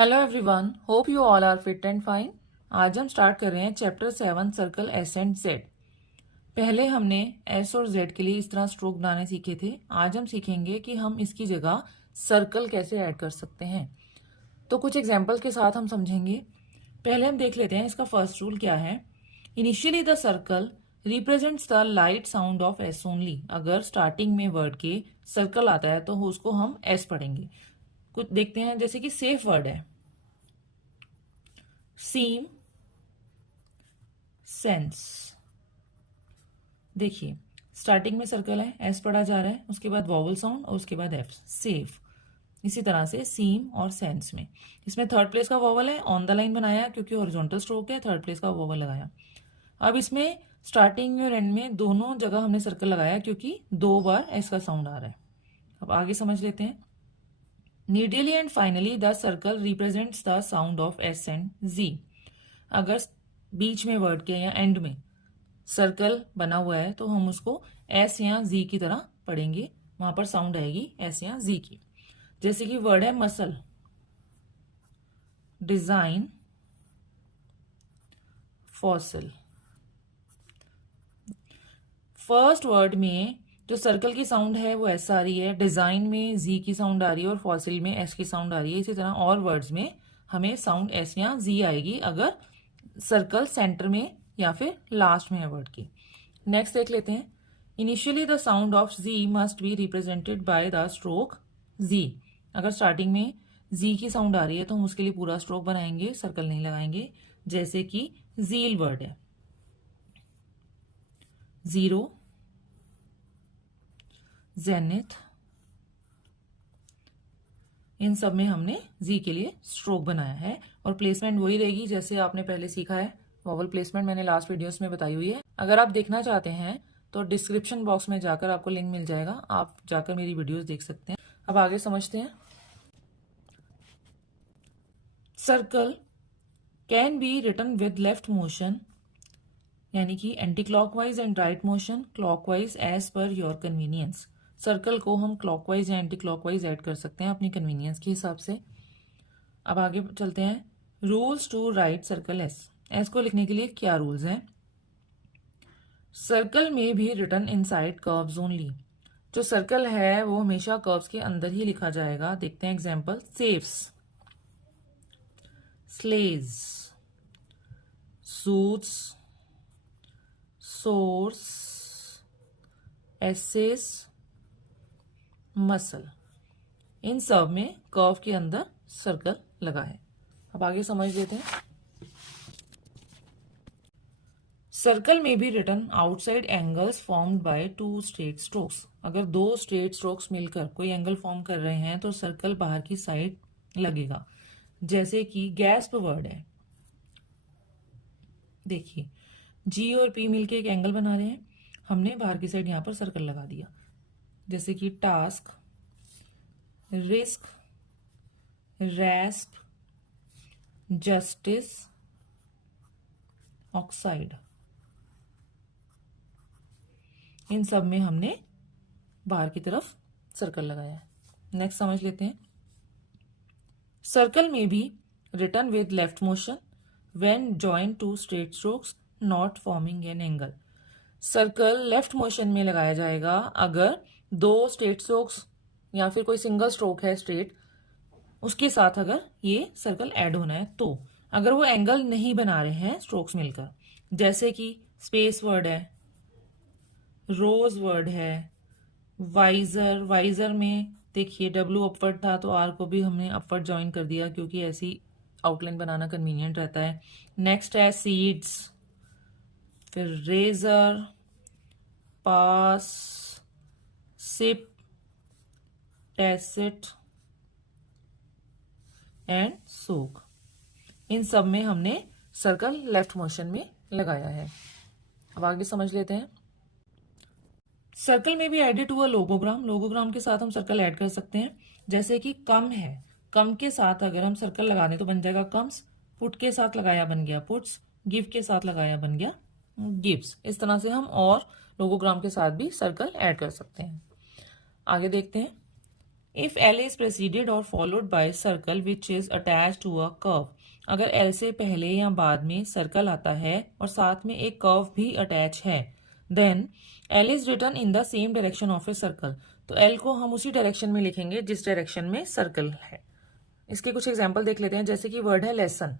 Hello everyone, hope you all are fit and fine. आज हम start कर रहे हैं chapter 7 circle S and Z. पहले हमने एस और जेड के लिए इस तरह स्ट्रोक बनाने सीखे थे। आज हम सीखेंगे कि हम इसकी जगह सर्कल कैसे ऐड कर सकते हैं। तो कुछ एग्जांपल्स के साथ हम समझेंगे। पहले हम देख लेते हैं इसका फर्स्ट रूल क्या है। Initially the circle represents the light sound of S only. अगर स्टार्टिंग में वर्ड के सर्कल आता है तो उसको हम एस पढ़ेंगे। कुछ देखते हैं, जैसे कि सेफ वर्ड है सीम, सेंस। देखिए स्टार्टिंग में सर्कल है, एस पढ़ा जा रहा है, उसके बाद वॉवल साउंड और उसके बाद एफ, सेफ। इसी तरह से सीम और सेंस में इसमें थर्ड प्लेस का वॉवल है, ऑन द लाइन बनाया क्योंकि हॉरिजॉन्टल स्ट्रोक है, थर्ड प्लेस का वॉवल लगाया। अब इसमें स्टार्टिंग में और एंड में दोनों जगह हमने सर्कल लगाया क्योंकि 2 बार एस का साउंड आ रहा है। अब आगे समझ लेते हैं। Medially and finally the circle represents the sound of S and Z. अगर बीच में वर्ड के या एंड में सर्कल बना हुआ है तो हम उसको एस या जी की तरह पढ़ेंगे, वहां पर साउंड आएगी एस या जी की। जैसे कि वर्ड है muscle, design, fossil. First word में जो सर्कल की साउंड है वो एस आ रही है, डिजाइन में जी की साउंड आ रही है और फॉसिल में एस की साउंड आ रही है। इसी तरह और वर्ड्स में हमें साउंड एस या जी आएगी अगर सर्कल सेंटर में या फिर लास्ट में है वर्ड की। नेक्स्ट देख लेते हैं। Initially the sound of Z must be represented by the stroke Z. अगर स्टार्टिंग में जी की साउंड आ रही है तो हम उसके लिए पूरा स्ट्रोक बनाएंगे, सर्कल नहीं लगाएंगे। जैसे कि जील वर्ड है, जीरो, जेनिथ, इन सब में हमने जी के लिए स्ट्रोक बनाया है और प्लेसमेंट वही रहेगी जैसे आपने पहले सीखा है। वॉवल प्लेसमेंट मैंने लास्ट वीडियोस में बताई हुई है। अगर आप देखना चाहते हैं तो डिस्क्रिप्शन बॉक्स में जाकर आपको लिंक मिल जाएगा, आप जाकर मेरी वीडियोस देख सकते हैं। अब आगे समझते हैं। Circle can be written with left motion, यानी कि anti clockwise and right motion, clockwise as per your convenience. Circle को हम क्लॉकवाइज या एंटी क्लॉकवाइज ऐड कर सकते हैं अपनी कन्वीनियंस के हिसाब से। अब आगे चलते हैं। Rules to write circle S. S को लिखने के लिए क्या रूल्स हैं। सर्कल में भी रिटन इनसाइड कर्व्स ओनली। जो सर्कल है वो हमेशा कर्व्स के अंदर ही लिखा जाएगा। देखते हैं example. Safes, sledge, suits, source, aces, muscle, इन सब में कर्व के अंदर सर्कल लगा है। अब आगे समझ लेते हैं। सर्कल में भी written outside angles formed by 2 straight strokes. अगर 2 स्ट्रेट स्ट्रोक्स मिलकर कोई एंगल फॉर्म कर रहे हैं तो सर्कल बाहर की साइड लगेगा। जैसे कि गैस्प वर्ड है, देखिए जी और पी मिलके एक एंगल बना रहे हैं, हमने बाहर की साइड यहां पर सर्कल लगा दिया। जैसे कि टास्क, रिस्क, रैस्प, जस्टिस, ऑक्साइड, इन सब में हमने बाहर की तरफ सर्कल लगाया है। नेक्स्ट समझ लेते हैं। सर्कल में भी written with left motion when join two straight strokes not forming an angle. Circle left motion में लगाया जाएगा अगर 2 स्ट्रेट स्ट्रोक्स या फिर कोई सिंगल स्ट्रोक है स्ट्रेट, उसके साथ अगर ये सर्कल ऐड होना है तो। अगर वो एंगल नहीं बना रहे हैं स्ट्रोक्स मिलकर, जैसे कि स्पेस वर्ड है, रोज वर्ड है, वाइजर। वाइजर में देखिए डब्ल्यू अपवर्ड था तो आर को भी हमने अपवर्ड ज्वाइन कर दिया क्योंकि ऐसी आउटलाइन बनाना कन्वीनियंट रहता है। नेक्स्ट है सीड्स, फिर razor, pass, sip, tacit and soak. इन सब में हमने सर्कल लेफ्ट मोशन में लगाया है। अब आगे समझ लेते हैं। सर्कल में भी एडेड टू अ लोगोग्राम। लोगोग्राम के साथ हम सर्कल ऐड कर सकते हैं। जैसे कि कम है, कम के साथ अगर हम सर्कल लगा दें तो बन जाएगा कम्स। पुट के साथ लगाया बन गया पुट्स, गिव के साथ लगाया बन गया गिव्स। इस तरह से हम और लोगोग्राम के साथ भी सर्कल ऐड कर सकते हैं। आगे देखते हैं। इफ एल इज प्रेसिडेड और followed by circle which is attach to a curve, अगर एल से पहले या बाद में सर्कल आता है और साथ में एक कर्व भी अटैच है, then L is written in the same direction of a circle, तो एल को हम उसी डायरेक्शन में लिखेंगे जिस डायरेक्शन में सर्कल है। इसके कुछ एग्जाम्पल देख लेते हैं, जैसे कि वर्ड है लेसन।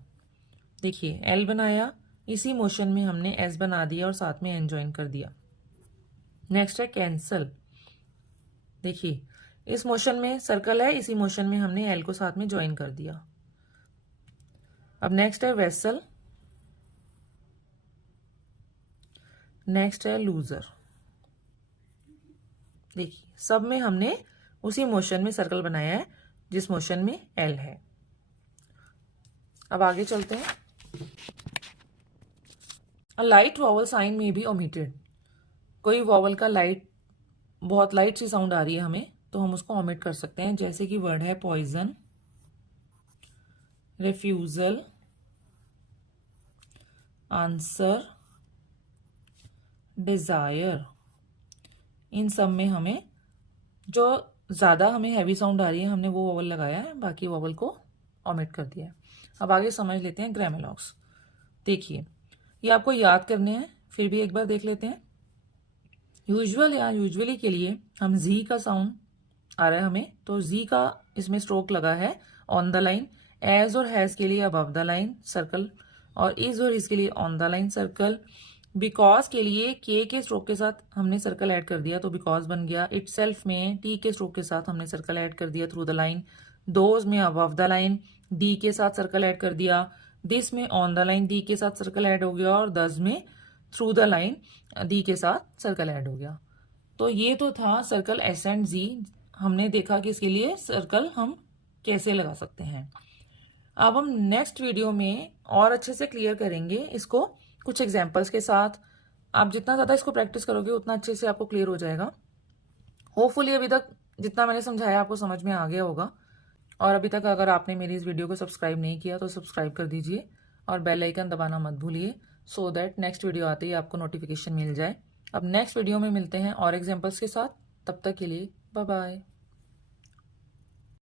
देखिए एल बनाया, इसी मोशन में हमने एस बना दिया और साथ में एन ज्वाइन कर दिया। नेक्स्ट है कैंसल। देखिए इस मोशन में सर्कल है, इसी मोशन में हमने एल को साथ में ज्वाइन कर दिया। अब नेक्स्ट है वेसल। नेक्स्ट है लूजर। देखिए सब में हमने उसी मोशन में सर्कल बनाया है जिस मोशन में एल है। अब आगे चलते हैं। अ लाइट वॉवल साइन में बी ओमिटेड, कोई वॉवल का बहुत लाइट सी साउंड आ रही है हमें, तो हम उसको ओमिट कर सकते हैं, जैसे कि वर्ड है पॉइजन, रिफ्यूजल, आंसर, डिजायर। इन सब में हमें जो ज्यादा हमें हैवी साउंड आ रही है हमने वो वॉवल लगाया है, बाकी वॉवल को ओमिट कर दिया है। अब आगे समझ लेते हैं ग्रामेलॉग्स। देखिए ये आपको याद करने हैं, फिर भी एक बार देख लेते हैं। यूजुअल या यूजुअली के लिए हम जी का साउंड आ रहा है हमें, तो जी का इसमें स्ट्रोक लगा है ऑन द लाइन। एज और हैज के लिए अबव द लाइन सर्कल, और इज और इज के लिए on the line circle. Because के लिए के स्ट्रोक के साथ हमने सर्कल ऐड कर दिया तो बिकॉज बन गया। इटसेल्फ में टी के स्ट्रोक के साथ हमने सर्कल ऐड कर दिया थ्रू द लाइन। दोज में अबव द लाइन डी के साथ सर्कल ऐड कर दिया। दिस में ऑन द लाइन डी के साथ सर्कल ऐड हो गया, और दस में थ्रू द लाइन डी के साथ सर्कल ऐड हो गया। तो ये तो था सर्कल एस एंड जी। हमने देखा कि इसके लिए सर्कल हम कैसे लगा सकते हैं। अब हम नेक्स्ट वीडियो में और अच्छे से क्लियर करेंगे इसको कुछ एग्जाम्पल्स के साथ। आप जितना ज्यादा इसको प्रैक्टिस करोगे उतना अच्छे से आपको क्लियर हो जाएगा। होपफुली अभी तक जितना मैंने समझाया आपको समझ में आ गया होगा। और अभी तक अगर आपने मेरी इस वीडियो को सब्सक्राइब नहीं किया तो सब्सक्राइब कर दीजिए और बेल आइकन दबाना मत भूलिए, सो दैट नेक्स्ट वीडियो आते ही आपको नोटिफिकेशन मिल जाए। अब नेक्स्ट वीडियो में मिलते हैं और एग्जाम्पल्स के साथ, तब तक के लिए बाय बाय।